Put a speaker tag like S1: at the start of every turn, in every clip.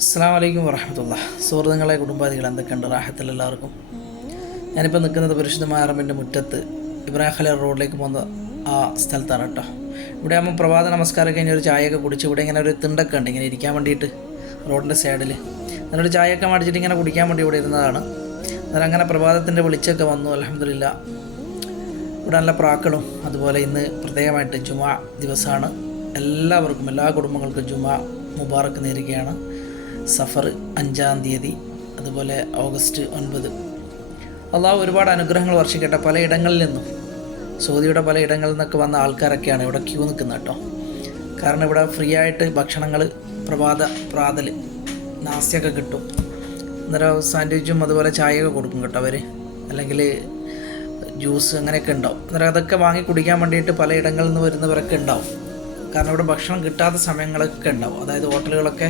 S1: അസ്സാം വലൈക്കും വറഹമത്തുള്ള സുഹൃത്തുക്കളെ കുടുംബാദികൾ എന്തൊക്കെയുണ്ട്? റാഹത്തിൽ എല്ലാവർക്കും? ഞാനിപ്പോൾ നിൽക്കുന്നത് പരിശുദ്ധമായ അറബിന്റെ മുറ്റത്ത് ഇബ്രാഹിം റോഡിലേക്ക് പോകുന്ന ആ സ്ഥലത്താണ് കേട്ടോ. ഇവിടെ ആകുമ്പോൾ പ്രഭാത നമസ്കാരം കഴിഞ്ഞ് ഒരു ചായയൊക്കെ കുടിച്ച് ഇവിടെ ഇങ്ങനെ ഒരു തിണ്ടൊക്കെ ഉണ്ട് ഇങ്ങനെ ഇരിക്കാൻ വേണ്ടിയിട്ട് റോഡിന്റെ സൈഡിൽ എന്നൊരു ചായയൊക്കെ മടിച്ചിട്ട് ഇങ്ങനെ കുടിക്കാൻ വേണ്ടി ഇവിടെ ഇരുന്നതാണ്. അന്നേരം അങ്ങനെ പ്രഭാതത്തിന്റെ വിളിച്ചൊക്കെ വന്നു അലഹമില്ല ഇവിടെ നല്ല പ്രാക്കളും അതുപോലെ ഇന്ന് പ്രത്യേകമായിട്ട് ജുമാ ദിവസമാണ് എല്ലാവർക്കും എല്ലാ കുടുംബങ്ങൾക്കും ജുമാ മുബാറക്ക് നേരുകയാണ്. സഫർ അഞ്ചാം തീയതി അതുപോലെ ഓഗസ്റ്റ് ഒൻപത്. അള്ളാഹു ഒരുപാട് അനുഗ്രഹങ്ങൾ വർഷിക്കട്ടെ പലയിടങ്ങളിൽ നിന്നും. സൗദിയുടെ പലയിടങ്ങളിൽ നിന്നൊക്കെ വന്ന ആൾക്കാരൊക്കെയാണ് ഇവിടെ ക്യൂ നിൽക്കുന്നത് കേട്ടോ. കാരണം ഇവിടെ ഫ്രീ ആയിട്ട് ഭക്ഷണങ്ങൾ പ്രഭാത പ്രാതൽ നാസ്തിയൊക്കെ കിട്ടും. അന്നേരം സാൻഡ്വിച്ചും അതുപോലെ ചായയൊക്കെ കൊടുക്കും കേട്ടോ അവർ അല്ലെങ്കിൽ ജ്യൂസ് അങ്ങനെയൊക്കെ ഉണ്ടാവും. അന്നേരം അതൊക്കെ വാങ്ങി കുടിക്കാൻ വേണ്ടിയിട്ട് പലയിടങ്ങളിൽ നിന്ന് വരുന്നവരൊക്കെ ഉണ്ടാവും. കാരണം ഇവിടെ ഭക്ഷണം കിട്ടാത്ത സമയങ്ങളൊക്കെ ഉണ്ടാവും. അതായത് ഹോട്ടലുകളൊക്കെ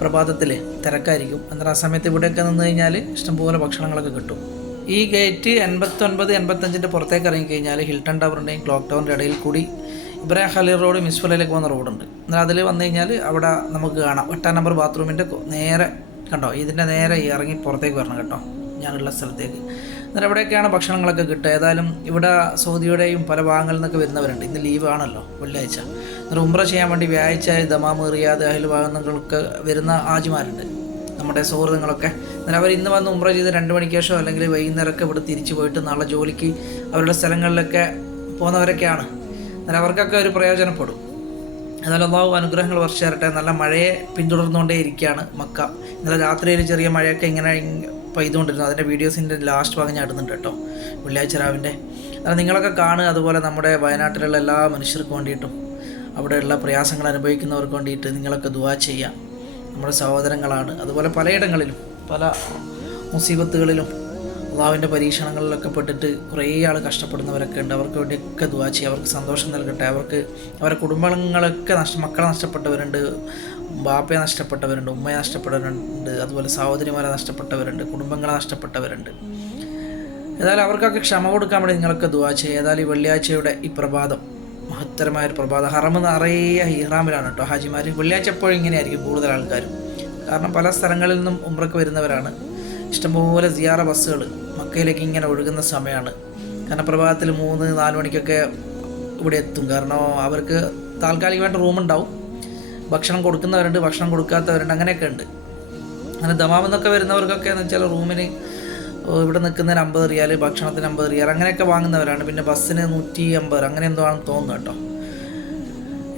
S1: പ്രഭാതത്തിൽ തിരക്കായിരിക്കും. അന്നേരം ആ സമയത്ത് ഇവിടെയൊക്കെ നിന്ന് കഴിഞ്ഞാൽ ഇഷ്ടംപോലെ ഭക്ഷണങ്ങളൊക്കെ കിട്ടും. ഈ ഗേറ്റ് എൺപത്തൊൻപത് എൺപത്തഞ്ചിന്റെ പുറത്തേക്ക് ഇറങ്ങിക്കഴിഞ്ഞാൽ ഹിൽട്ടൺ ടവറിന്റെയും ക്ലോക്ക് ടവറിന്റെ ഇടയിൽ കൂടി ഇബ്രാഹിം ഖലീർ റോഡ് മിസ്ഫലയിലേക്ക് പോകുന്ന റോഡുണ്ട്. എന്നാൽ അതിൽ വന്നു കഴിഞ്ഞാൽ അവിടെ നമുക്ക് കാണാം. എട്ടാം നമ്പർ ബാത്റൂമിന്റെ നേരെ കണ്ടോ? ഇതിന്റെ നേരെ ഇറങ്ങി പുറത്തേക്ക് വരണം കേട്ടോ. ഞാനുള്ള സ്ഥലത്തേക്ക്. അന്നേരം എവിടെയൊക്കെയാണ് ഭക്ഷണങ്ങളൊക്കെ കിട്ടുക. ഏതായാലും ഇവിടെ സൗദിയുടെയും പല ഭാഗങ്ങളിൽ നിന്നൊക്കെ വരുന്നവരുണ്ട്. ഇന്ന് ലീവ് ആണല്ലോ വെള്ളിയാഴ്ച. അന്നേരം ഉംറ ചെയ്യാൻ വേണ്ടി വ്യാഴ്ച ദമാമ് റിയാദ് അഹിൽ ഭാഗങ്ങൾക്ക് വരുന്ന ആജിമാരുണ്ട്. നമ്മുടെ സുഹൃത്തുക്കളൊക്കെ. എന്നാൽ അവർ ഇന്ന് വന്ന് ഉംറ ചെയ്ത് രണ്ട് മണിക്ക് ശേഷം അല്ലെങ്കിൽ വൈകുന്നേരമൊക്കെ ഇവിടെ തിരിച്ചു പോയിട്ട് നാളെ ജോലിക്ക് അവരുടെ സ്ഥലങ്ങളിലൊക്കെ പോകുന്നവരൊക്കെയാണ്. എന്നാൽ അവർക്കൊക്കെ ഒരു പ്രയോജനപ്പെടും. എന്നാലും അള്ളാഹു അനുഗ്രഹങ്ങൾ വർഷിച്ചേരട്ടെ നല്ല മഴയെ പിന്തുടർന്നുകൊണ്ടേ ഇരിക്കുകയാണ് മക്ക. ഇന്നലെ രാത്രിയിൽ ചെറിയ മഴയൊക്കെ ഇങ്ങനെ ഇങ് പെയ്തുകൊണ്ടിരുന്നു അതിന്റെ വീഡിയോസിന്റെ ലാസ്റ്റ് ഭാഗം ഞാൻ ഇടുന്നുണ്ട് കേട്ടോ. വെള്ളിയാഴ്ച രാവിന്റെ അത് നിങ്ങളൊക്കെ കാണുക. അതുപോലെ നമ്മുടെ വയനാട്ടിലുള്ള എല്ലാ മനുഷ്യർക്കും വേണ്ടിയിട്ടും അവിടെയുള്ള പ്രയാസങ്ങൾ അനുഭവിക്കുന്നവർക്ക് വേണ്ടിയിട്ട് നിങ്ങളൊക്കെ ദുവാ ചെയ്യുക. നമ്മുടെ സഹോദരങ്ങളാണ്. അതുപോലെ പലയിടങ്ങളിലും പല മുസീബത്തുകളിലും അള്ളാഹുവിന്റെ പരീക്ഷണങ്ങളിലൊക്കെ പെട്ടിട്ട് കുറേ ആൾ കഷ്ടപ്പെടുന്നവരൊക്കെ ഉണ്ട്. അവർക്ക് വേണ്ടിയൊക്കെ ദുവാ ചെയ്യുക അവർക്ക് സന്തോഷം നൽകട്ടെ. അവർക്ക് അവരുടെ കുടുംബങ്ങളൊക്കെ നഷ്ട മക്കളെ നഷ്ടപ്പെട്ടവരുണ്ട് ബാപ്പയെ നഷ്ടപ്പെട്ടവരുണ്ട് ഉമ്മയെ നഷ്ടപ്പെട്ടവരുണ്ട് അതുപോലെ സഹോദരിമാരെ നഷ്ടപ്പെട്ടവരുണ്ട് കുടുംബങ്ങളെ നഷ്ടപ്പെട്ടവരുണ്ട്. ഏതായാലും അവർക്കൊക്കെ ക്ഷമ കൊടുക്കാൻ വേണ്ടി നിങ്ങളൊക്കെ ദുവാ ചെയ്യുക. ഏതായാലും ഈ വെള്ളിയാഴ്ചയുടെ ഈ പ്രഭാതം മഹത്തരമായ ഒരു പ്രഭാതം. ഹറമ് നിറയെ ഹിറാമിലാണ് കേട്ടോ ഹാജിമാർ വെള്ളിയാഴ്ച എപ്പോഴും ഇങ്ങനെയായിരിക്കും കൂടുതൽ ആൾക്കാരും. കാരണം പല സ്ഥലങ്ങളിൽ നിന്നും ഉമ്രക്ക് വരുന്നവരാണ്. ഇഷ്ടംപോലെ സിയാറ ബസ്സുകൾ മക്കയിലേക്ക് ഇങ്ങനെ ഒഴുകുന്ന സമയമാണ്. കാരണം പ്രഭാതത്തിൽ മൂന്ന് നാല് മണിക്കൊക്കെ ഇവിടെ എത്തും. കാരണം അവർക്ക് താൽക്കാലികമായിട്ട് റൂമുണ്ടാവും. ഭക്ഷണം കൊടുക്കുന്നവരുണ്ട് ഭക്ഷണം കൊടുക്കാത്തവരുണ്ട് അങ്ങനെയൊക്കെ ഉണ്ട്. അങ്ങനെ ദമാമെന്നൊക്കെ വരുന്നവർക്കൊക്കെ എന്ന് വെച്ചാൽ റൂമിന് ഇവിടെ നിൽക്കുന്നതിന് അമ്പത് റിയാൽ ഭക്ഷണത്തിന് അമ്പത് റിയാൽ അങ്ങനെയൊക്കെ വാങ്ങുന്നവരാണ്. പിന്നെ ബസ്സിന് നൂറ്റി അമ്പത് അങ്ങനെ എന്തോ ആണെന്ന് തോന്നുന്നു കേട്ടോ.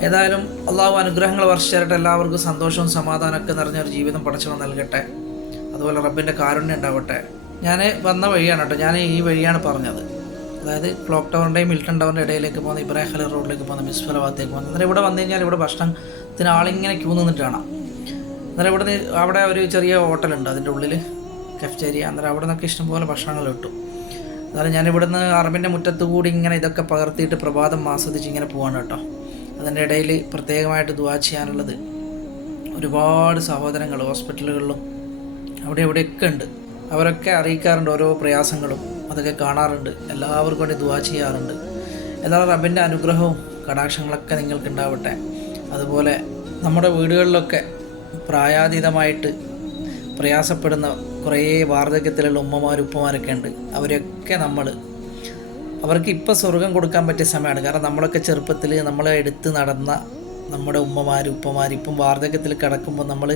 S1: ഏതായാലും അള്ളാഹു അനുഗ്രഹങ്ങൾ വർഷിച്ചിട്ട് എല്ലാവർക്കും സന്തോഷവും സമാധാനമൊക്കെ നിറഞ്ഞൊരു ജീവിതം പടച്ചവൻ നൽകട്ടെ. അതുപോലെ റബ്ബിന്റെ കാരുണ്യം ഉണ്ടാവട്ടെ. ഞാൻ വന്ന വഴിയാണ് കേട്ടോ. ഞാൻ ഈ വഴിയാണ് പറഞ്ഞത്. അതായത് ക്ലോക്ക് ടവറിന്റെയും മിൽട്ടൺ ടവറിന്റെ ഇടയിലേക്ക് പോകുന്ന ഇബ്രാഹിം ഖലീർ റോഡിലേക്ക് പോകുന്ന മിസ്ഫല ഭാഗത്തേക്ക് പോകുന്നത് അന്നേരം ഇവിടെ വന്നു കഴിഞ്ഞാൽ ഇവിടെ ഭക്ഷണത്തിന് ആളിങ്ങനെ ക്യൂ നിന്നിട്ട് കാണാം അന്നേരം ഇവിടെ അവിടെ ഒരു ചെറിയ ഹോട്ടലുണ്ട് അതിന്റെ ഉള്ളിൽ കഫ്റ്റേരിയ അന്നേരം അവിടെ നിന്നൊക്കെ ഇഷ്ടംപോലെ ഭക്ഷണങ്ങൾ കിട്ടും. എന്നാലും ഞാൻ ഇവിടുന്ന് അറബിന്റെ മുറ്റത്ത് കൂടി ഇങ്ങനെ ഇതൊക്കെ പകർത്തിയിട്ട് പ്രഭാതം ആസ്വദിച്ച് ഇങ്ങനെ പോവാണ് കേട്ടോ. അതിന്റെ ഇടയിൽ പ്രത്യേകമായിട്ട് ദുവാ ചെയ്യാനുള്ളത് ഒരുപാട് സഹോദരങ്ങൾ ഹോസ്പിറ്റലുകളിലും അവിടെ ഇവിടെയൊക്കെ ഉണ്ട്. അവരൊക്കെ അറിയിക്കാറുണ്ട് ഓരോ പ്രയാസങ്ങളും. അതൊക്കെ കാണാറുണ്ട്. എല്ലാവർക്കും വേണ്ടി ദുവാ ചെയ്യാറുണ്ട്. എന്നാൽ റബ്ബിന്റെ അനുഗ്രഹവും കടാക്ഷങ്ങളൊക്കെ നിങ്ങൾക്ക് ഉണ്ടാവട്ടെ അതുപോലെ നമ്മുടെ വീടുകളിലൊക്കെ പ്രായാതീതമായിട്ട് പ്രയാസപ്പെടുന്ന കുറേ വാർദ്ധക്യത്തിലുള്ള ഉമ്മമാരും ഉപ്പമാരൊക്കെ ഉണ്ട്. അവരൊക്കെ നമ്മൾ അവർക്ക് ഇപ്പോൾ സ്വർഗം കൊടുക്കാൻ പറ്റിയ സമയമാണ്. കാരണം നമ്മളൊക്കെ ചെറുപ്പത്തിൽ നമ്മളെ എടുത്ത് നടന്ന നമ്മുടെ ഉമ്മമാർ ഉപ്പമാർ ഇപ്പം വാർദ്ധക്യത്തിൽ കിടക്കുമ്പോൾ നമ്മൾ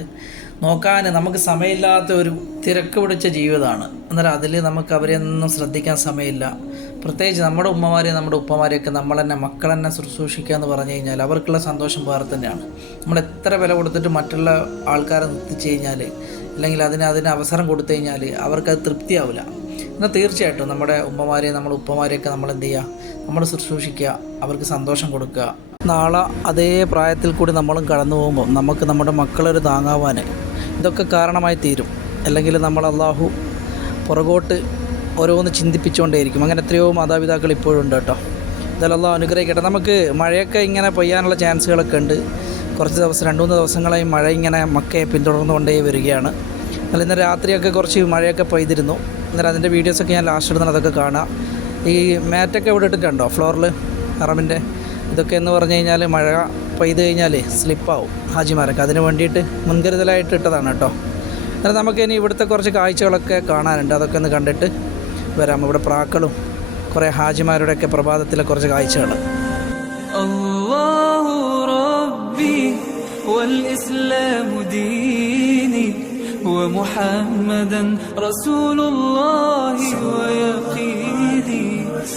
S1: നോക്കാൻ നമുക്ക് സമയമില്ലാത്ത ഒരു തിരക്ക് പിടിച്ച ജീവിതമാണ്. അന്നേരം അതിൽ നമുക്ക് അവരെ ഒന്നും ശ്രദ്ധിക്കാൻ സമയമില്ല. പ്രത്യേകിച്ച് നമ്മുടെ ഉമ്മമാരെയും നമ്മുടെ ഉപ്പമാരെയൊക്കെ നമ്മൾ തന്നെ മക്കൾ തന്നെ ശുശ്രൂഷിക്കുക എന്ന് പറഞ്ഞു കഴിഞ്ഞാൽ അവർക്കുള്ള സന്തോഷം വേറെ തന്നെയാണ്. നമ്മൾ എത്ര വില കൊടുത്തിട്ട് മറ്റുള്ള ആൾക്കാരെ നിർത്തിച്ചു കഴിഞ്ഞാൽ അല്ലെങ്കിൽ അതിന് അതിന് അവസരം കൊടുത്തു കഴിഞ്ഞാൽ അവർക്കത് തൃപ്തിയാവില്ല. എന്നാൽ തീർച്ചയായിട്ടും നമ്മുടെ ഉമ്മമാരെയും നമ്മുടെ ഉപ്പമാരെയൊക്കെ നമ്മൾ എന്ത് ചെയ്യുക? നമ്മൾ ശുശ്രൂഷിക്കുക അവർക്ക് സന്തോഷം കൊടുക്കുക. നാളെ അതേ പ്രായത്തിൽ കൂടി നമ്മളും കടന്നു പോകുമ്പോൾ നമുക്ക് നമ്മുടെ മക്കളൊരു താങ്ങാവാൻ ഇതൊക്കെ കാരണമായി തീരും. അല്ലെങ്കിൽ നമ്മൾ അള്ളാഹു പുറകോട്ട് ഓരോന്ന് ചിന്തിപ്പിച്ചുകൊണ്ടേയിരിക്കും. അങ്ങനെ എത്രയോ മാതാപിതാക്കൾ ഇപ്പോഴും ഉണ്ട് കേട്ടോ. ഇതെല്ലാം അള്ളാഹു അനുഗ്രഹിക്കട്ടെ. നമുക്ക് മഴയൊക്കെ ഇങ്ങനെ പെയ്യാനുള്ള ചാൻസുകളൊക്കെ ഉണ്ട്. കുറച്ച് ദിവസം രണ്ട് മൂന്ന് ദിവസങ്ങളായി മഴ ഇങ്ങനെ മക്കയെ പിന്തുടർന്നുകൊണ്ടേ വരികയാണ്. എന്നാൽ ഇന്ന് രാത്രിയൊക്കെ കുറച്ച് മഴയൊക്കെ പെയ്തിരുന്നു. അന്നേരം അതിന്റെ വീഡിയോസൊക്കെ ഞാൻ ലാസ്റ്റ് ഇടുന്നത് അതൊക്കെ കാണാം. ഈ മാറ്റൊക്കെ ഇവിടെ ഇട്ടിട്ടുണ്ടോ? ഫ്ലോറിൽ അറമിന്റെ ഇതൊക്കെ എന്ന് പറഞ്ഞു കഴിഞ്ഞാൽ മഴ പെയ്ത് കഴിഞ്ഞാൽ സ്ലിപ്പാവും ഹാജിമാരൊക്കെ അതിന് വേണ്ടിയിട്ട് മുൻകരുതലായിട്ട് ഇട്ടതാണ് കേട്ടോ എന്നാൽ നമുക്ക് ഇനി ഇവിടുത്തെ കുറച്ച് കാഴ്ചകളൊക്കെ കാണാനുണ്ട് അതൊക്കെ ഒന്ന് കണ്ടിട്ട് വരാം ഇവിടെ പ്രാക്കളും കുറേ ഹാജിമാരുടെയൊക്കെ പ്രഭാതത്തിലെ കുറച്ച് കാഴ്ചകൾ
S2: الله ربي والإسلام ديني ومحمدا رسول الله ويقيني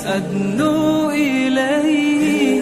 S2: أدنو إليه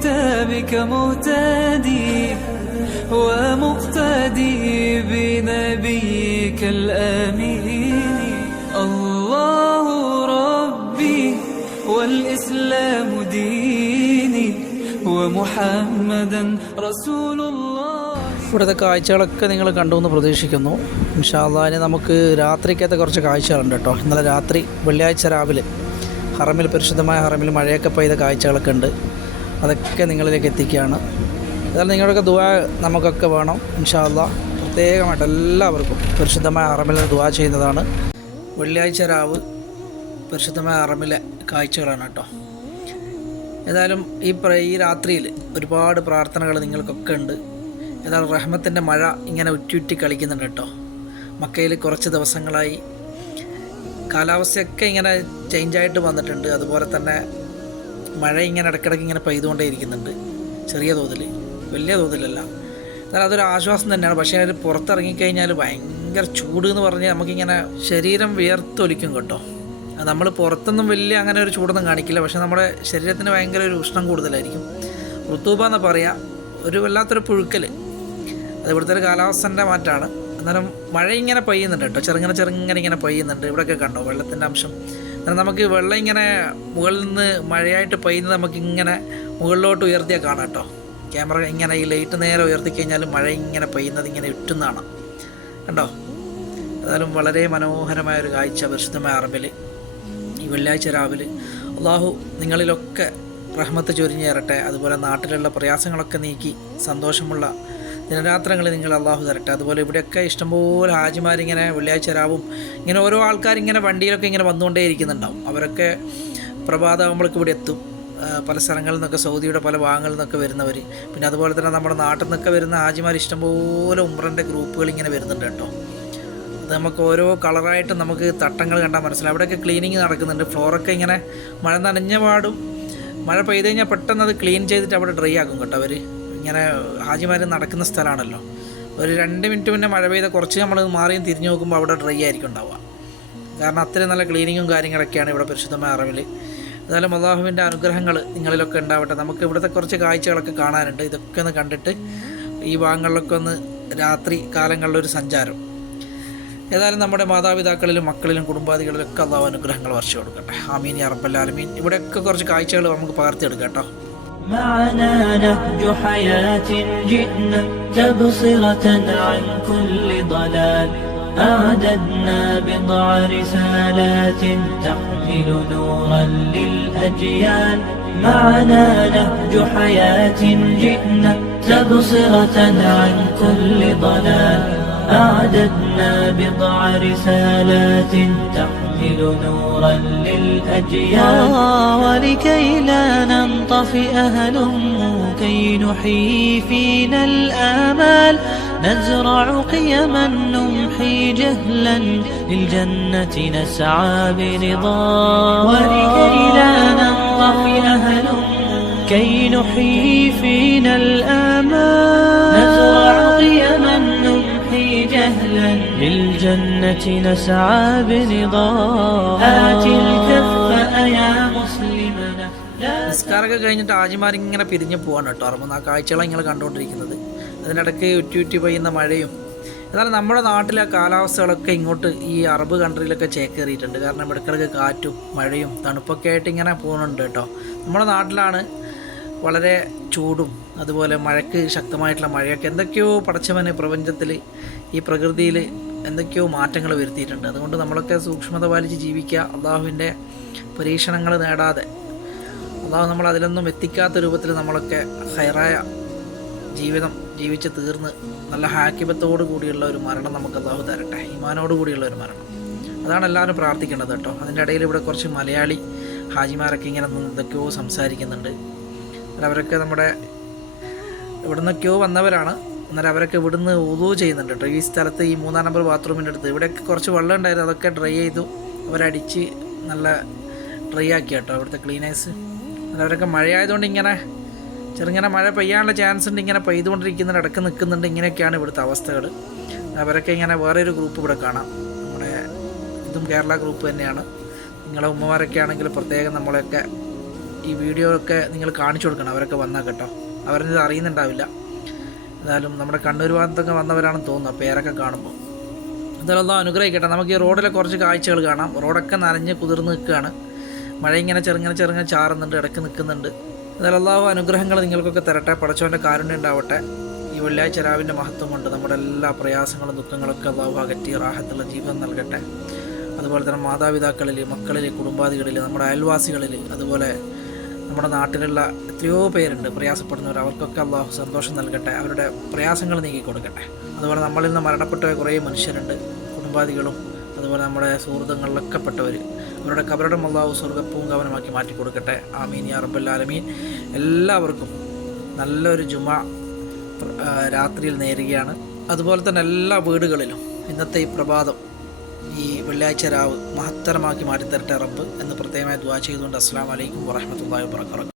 S2: كتابك مهتدي ومقتدي بنبيك الآمين الله ربي والإسلام ديني ومحمدا رسول الله
S1: ഇവിടുത്തെ കാഴ്ചകളൊക്കെ നിങ്ങൾ കണ്ടു എന്ന് പ്രതീക്ഷിക്കുന്നു ഇൻഷാല്ലാ ഇനി നമുക്ക് രാത്രിക്കത്തെ കുറച്ച് കാഴ്ചകളുണ്ട് കേട്ടോ ഇന്നലെ രാത്രി വെള്ളിയാഴ്ച രാവിലെ ഹറമിൽ പരിശുദ്ധമായ ഹറമിൽ മഴയൊക്കെ പെയ്ത കാഴ്ചകളൊക്കെ ഉണ്ട് അതൊക്കെ നിങ്ങളിലേക്ക് എത്തിക്കുകയാണ്. അതായത് നിങ്ങളുടെയൊക്കെ ദുവാ നമുക്കൊക്കെ വേണം ഇൻഷാല്ല പ്രത്യേകമായിട്ട് എല്ലാവർക്കും പരിശുദ്ധമായ ഹറമിൽ ദുവാ ചെയ്യുന്നതാണ്. വെള്ളിയാഴ്ച രാവ് പരിശുദ്ധമായ അറമിലെ കാഴ്ചകളാണ് കേട്ടോ. ഏതായാലും ഈ ഈ രാത്രിയിൽ ഒരുപാട് പ്രാർത്ഥനകൾ നിങ്ങൾക്കൊക്കെ ഉണ്ട്. ഏതായാലും റഹ്മത്തിന്റെ മഴ ഇങ്ങനെ ഉറ്റുറ്റി കളിക്കുന്നുണ്ട് കേട്ടോ. മക്കയിൽ കുറച്ച് ദിവസങ്ങളായി. കാലാവസ്ഥയൊക്കെ ഇങ്ങനെ ചേഞ്ചായിട്ട് വന്നിട്ടുണ്ട്. അതുപോലെ തന്നെ മഴ ഇങ്ങനെ ഇടയ്ക്കിടയ്ക്ക് ഇങ്ങനെ പെയ്തുകൊണ്ടേ ഇരിക്കുന്നുണ്ട്. ചെറിയ തോതിൽ വലിയ തോതിലല്ല. എന്നാൽ അതൊരു ആശ്വാസം തന്നെയാണ്. പക്ഷേ അതിൽ പുറത്തിറങ്ങിക്കഴിഞ്ഞാൽ ഭയങ്കര ചൂട് എന്ന് പറഞ്ഞാൽ നമുക്കിങ്ങനെ ശരീരം വിയർത്തൊലിക്കും കേട്ടോ. നമ്മൾ പുറത്തൊന്നും വലിയ അങ്ങനെ ഒരു ചൂടൊന്നും കാണിക്കില്ല. പക്ഷേ നമ്മുടെ ശരീരത്തിന് ഭയങ്കര ഒരു ഉഷ്ണം കൂടുതലായിരിക്കും. ഋത്തൂബ എന്ന് പറയുക ഒരു വല്ലാത്തൊരു പുഴുക്കൽ അത് ഇവിടുത്തെ ഒരു കാലാവസ്ഥന്റെ മാറ്റമാണ് അന്നേരം മഴ ഇങ്ങനെ പെയ്യുന്നുണ്ട് കേട്ടോ. ചെറുങ്ങനെ ചെറുങ്ങനെ ഇങ്ങനെ പെയ്യുന്നുണ്ട്. ഇവിടെയൊക്കെ കണ്ടോ? വെള്ളത്തിന്റെ അംശം. നമുക്ക് വെള്ളം ഇങ്ങനെ മുകളിൽ നിന്ന് മഴയായിട്ട് പെയ്യുന്നത് നമുക്കിങ്ങനെ മുകളിലോട്ട് ഉയർത്തിയാൽ കാണാം കേട്ടോ. ക്യാമറ ഇങ്ങനെ ഈ ലൈറ്റ് നേരെ ഉയർത്തി കഴിഞ്ഞാൽ മഴ ഇങ്ങനെ പെയ്യുന്നത് ഇങ്ങനെ ഇട്ടുന്നതാണ് കണ്ടോ? ഏതായാലും വളരെ മനോഹരമായ ഒരു കാഴ്ച പരിശുദ്ധമായ അറബിൽ ഈ വെള്ളിയാഴ്ച രാവിലെ അള്ളാഹു നിങ്ങളിലൊക്കെ റഹ്മത്ത് ചൊരിഞ്ഞേറട്ടെ അതുപോലെ നാട്ടിലുള്ള പ്രയാസങ്ങളൊക്കെ നീക്കി സന്തോഷമുള്ള ദിനരാത്രങ്ങളിൽ നിങ്ങൾ അള്ളാഹു തരട്ടെ. അതുപോലെ ഇവിടെയൊക്കെ ഇഷ്ടംപോലെ ഹാജിമാരിങ്ങനെ വെള്ളിയാഴ്ച രാവും ഇങ്ങനെ ഓരോ ആൾക്കാർ ഇങ്ങനെ വണ്ടിയിലൊക്കെ ഇങ്ങനെ വന്നുകൊണ്ടേ ഇരിക്കുന്നുണ്ടാവും. അവരൊക്കെ പ്രഭാതമാകുമ്പോഴേക്ക് ഇവിടെ എത്തും. പല സ്ഥലങ്ങളിൽ നിന്നൊക്കെ സൗദിയുടെ പല ഭാഗങ്ങളിൽ നിന്നൊക്കെ വരുന്നവർ പിന്നെ അതുപോലെ തന്നെ നമ്മുടെ നാട്ടിൽ നിന്നൊക്കെ വരുന്ന ഹാജിമാർ ഇഷ്ടംപോലെ ഉമ്രന്റെ ഗ്രൂപ്പുകൾ ഇങ്ങനെ വരുന്നുണ്ട് കേട്ടോ. അത് നമുക്ക് ഓരോ കളറായിട്ട് നമുക്ക് തട്ടങ്ങൾ കണ്ടാൽ മനസ്സിലാവും. അവിടെയൊക്കെ ക്ലീനിങ് നടക്കുന്നുണ്ട്. ഫ്ലോറൊക്കെ ഇങ്ങനെ മഴ നനഞ്ഞ പാടും. മഴ പെയ്ത് കഴിഞ്ഞാൽ പെട്ടെന്ന് അത് ക്ലീൻ ചെയ്തിട്ട് അവിടെ ഡ്രൈ ആക്കും കേട്ടോ അവർ ഇങ്ങനെ ഹാജിമാർ നടക്കുന്ന സ്ഥലമാണല്ലോ. ഒരു രണ്ട് മിനിറ്റ് മുന്നേ മഴ പെയ്ത കുറച്ച് നമ്മൾ മാറിയും തിരിഞ്ഞു നോക്കുമ്പോൾ അവിടെ ഡ്രൈ ആയിരിക്കും ഉണ്ടാവുക. കാരണം അത്രയും നല്ല ക്ലീനിങ്ങും കാര്യങ്ങളൊക്കെയാണ് ഇവിടെ പരിശുദ്ധമായ അറിവിൽ. എന്നാലും അള്ളാഹുവിന്റെ അനുഗ്രഹങ്ങൾ നിങ്ങളിലൊക്കെ ഉണ്ടാവട്ടെ. നമുക്ക് ഇവിടുത്തെ കുറച്ച് കാഴ്ചകളൊക്കെ കാണാനുണ്ട്. ഇതൊക്കെ ഒന്ന് കണ്ടിട്ട് ഈ ഭാഗങ്ങളിലൊക്കെ ഒന്ന് രാത്രി കാലങ്ങളിലൊരു സഞ്ചാരം. ഏതായാലും നമ്മുടെ മാതാപിതാക്കളിലും മക്കളിലും കുടുംബാദികളിലൊക്കെ അള്ളാഹു അനുഗ്രഹങ്ങൾ വർഷം കൊടുക്കട്ടെ. ആമീൻ അറബല്ലാലമീൻ ഇവിടെയൊക്കെ കുറച്ച് കാഴ്ചകൾ നമുക്ക് പകർത്തിയെടുക്കാം കേട്ടോ.
S2: معنا نهج حياة جئنا تبصرة عن كل ضلال. أعددنا بضع رسالات تحمل نورا للأجيال. معنا نهج حياة جئنا تبصرة عن كل ضلال. أعددنا بضع رسالات تحمل نورا للأجيال. ولكي لا ننطفئ هلم كي نحيي فينا الآمال.
S3: نزرع قيما نمحي جهلا للجنة نسعى برضا. ولكي لا ننطفئ أهل كي نحيي فينا الآمال. نزرع قيما نمحي جهلا للجنة نسعى برضا. آت الكف يا مسلمنا لا
S1: നിസ്കാരമൊക്കെ കഴിഞ്ഞിട്ട് ആജിമാരിങ്ങനെ പിരിഞ്ഞ് പോവാണ് കേട്ടോ. അറുപത് ആ കാഴ്ചകളാണ് നിങ്ങൾ കണ്ടുകൊണ്ടിരിക്കുന്നത്. അതിനിടയ്ക്ക് ഉറ്റി ഉറ്റി പെയ്യുന്ന മഴയും. എന്നാലും നമ്മുടെ നാട്ടിലെ കാലാവസ്ഥകളൊക്കെ ഇങ്ങോട്ട് ഈ അറബ് കൺട്രിയിലൊക്കെ ചേക്കേറിയിട്ടുണ്ട്. കാരണം ഇടയ്ക്കിടയ്ക്ക് കാറ്റും മഴയും തണുപ്പൊക്കെ ആയിട്ട് ഇങ്ങനെ പോകുന്നുണ്ട് കേട്ടോ. നമ്മുടെ നാട്ടിലാണ് വളരെ ചൂടും അതുപോലെ മഴയ്ക്ക് ശക്തമായിട്ടുള്ള മഴയൊക്കെ എന്തൊക്കെയോ പടച്ചവന് പ്രപഞ്ചത്തിൽ ഈ പ്രകൃതിയിൽ എന്തൊക്കെയോ മാറ്റങ്ങൾ വരുത്തിയിട്ടുണ്ട്. അതുകൊണ്ട് നമ്മളൊക്കെ സൂക്ഷ്മത പാലിച്ച് ജീവിക്കുക അള്ളാഹുവിന്റെ പരീക്ഷണങ്ങൾ നേടാതെ അള്ളാഹു നമ്മൾ അതിലൊന്നും എത്തിക്കാത്ത രൂപത്തിൽ നമ്മളൊക്കെ ഹൈറായ ജീവിതം ജീവിച്ച് തീർന്ന് നല്ല ഹാക്കിബത്തോടു കൂടിയുള്ള ഒരു മരണം നമുക്ക് അള്ളാഹു തരട്ടെ. ഈമാനോട് കൂടിയുള്ള ഒരു മരണം. അതാണ് എല്ലാവരും പ്രാർത്ഥിക്കേണ്ടത് കേട്ടോ. അതിന്റെ ഇടയിൽ ഇവിടെ കുറച്ച് മലയാളി ഹാജിമാരൊക്കെ ഇങ്ങനെ എന്തൊക്കെയോ സംസാരിക്കുന്നുണ്ട്. അവരൊക്കെ നമ്മുടെ ഇവിടുന്നൊക്കെയോ വന്നവരാണ്. അന്നേരം അവരൊക്കെ ഇവിടുന്ന് ഉതു ചെയ്യുന്നുണ്ട് കേട്ടോ. ഈ സ്ഥലത്ത് ഈ മൂന്നാം നമ്പർ ബാത്റൂമിന്റെ അടുത്ത്. ഇവിടെയൊക്കെ കുറച്ച് വെള്ളം ഉണ്ടായിരുന്നു. അതൊക്കെ ഡ്രൈ ചെയ്തു അവരടിച്ച് നല്ല ഡ്രൈ ആക്കി കേട്ടോ. അവിടുത്തെ ക്ലീനേഴ്സ്. അവരൊക്കെ മഴയായതുകൊണ്ട് ഇങ്ങനെ ചെറുങ്ങനെ മഴ പെയ്യാനുള്ള ചാൻസ് ഉണ്ട്. ഇങ്ങനെ പെയ്തുകൊണ്ടിരിക്കുന്നുണ്ട് ഇടയ്ക്ക് നിൽക്കുന്നുണ്ട്. ഇങ്ങനെയൊക്കെയാണ് ഇവിടുത്തെ അവസ്ഥകൾ അവരൊക്കെ ഇങ്ങനെ വേറൊരു ഗ്രൂപ്പ് ഇവിടെ കാണാം. നമ്മുടെ ഇതും കേരള ഗ്രൂപ്പ് തന്നെയാണ്. നിങ്ങളെ ഉമ്മമാരൊക്കെ ആണെങ്കിൽ പ്രത്യേകം നമ്മളെയൊക്കെ ഈ വീഡിയോ ഒക്കെ നിങ്ങൾ കാണിച്ചു കൊടുക്കണം. അവരൊക്കെ വന്നാൽ കേട്ടോ. അവരിത് അറിയുന്നുണ്ടാവില്ല. എന്തായാലും നമ്മുടെ കണ്ണൂർ ഭാഗത്തൊക്കെ വന്നവരാണെന്ന് തോന്നുന്നു. പേരൊക്കെ കാണുമ്പോൾ. എന്തായാലും ഒന്ന് അനുഗ്രഹിക്കട്ടെ. നമുക്ക് ഈ റോഡിലെ കുറച്ച് കാഴ്ചകൾ കാണാം. റോഡൊക്കെ നനഞ്ഞ് കുതിർന്ന് നിൽക്കുകയാണ്. മഴ ഇങ്ങനെ ചെറുങ്ങനെ ചെറുങ്ങനെ ചാറുന്നുണ്ട് ഇടയ്ക്ക് നിൽക്കുന്നുണ്ട്. എന്നാൽ അള്ളാഹു അനുഗ്രഹങ്ങൾ നിങ്ങൾക്കൊക്കെ തരട്ടെ. പടച്ചവന്റെ കാരുണ്യം ഉണ്ടാവട്ടെ. ഈ വെള്ളിയാഴ്ച രാവിന്റെ മഹത്വം കൊണ്ട് നമ്മുടെ എല്ലാ പ്രയാസങ്ങളും ദുഃഖങ്ങളൊക്കെ അള്ളാഹു അകറ്റി റാഹത്തുള്ള ജീവിതം നൽകട്ടെ. അതുപോലെ തന്നെ മാതാപിതാക്കളിൽ മക്കളിൽ കുടുംബാദികളിൽ നമ്മുടെ അയൽവാസികളിൽ അതുപോലെ നമ്മുടെ നാട്ടിലുള്ള എത്രയോ പേരുണ്ട് പ്രയാസപ്പെടുന്നവർ. അവർക്കൊക്കെ അള്ളാഹു സന്തോഷം നൽകട്ടെ. അവരുടെ പ്രയാസങ്ങൾ നീക്കി കൊടുക്കട്ടെ അതുപോലെ നമ്മളിൽ നിന്ന് മരണപ്പെട്ട കുറേ മനുഷ്യരുണ്ട്. കുടുംബാദികളും അതുപോലെ നമ്മുടെ സുഹൃത്തുക്കളിലൊക്കെ പെട്ടവർ അവരുടെ കബരുടെ അള്ളാഹു സ്വർഗപ്പൂങ്കവനമാക്കി മാറ്റി കൊടുക്കട്ടെ. ആമീൻ യാ ആലമീൻ. എല്ലാവർക്കും നല്ലൊരു ജുമ രാത്രിയിൽ നേരുകയാണ്. അതുപോലെ തന്നെ എല്ലാ വീടുകളിലും ഇന്നത്തെ ഈ പ്രഭാതം ഈ വെള്ളിയാഴ്ച രാവ് മഹത്തരമാക്കി മാറ്റിത്തരട്ടെ റബ്ബ് എന്ന് പ്രത്യേകമായി ദ്വാ ചെയ്തുകൊണ്ട് അസ്സാം വലൈക്കും വാഹമത്തല്ലാ വാബർക്കാത്തു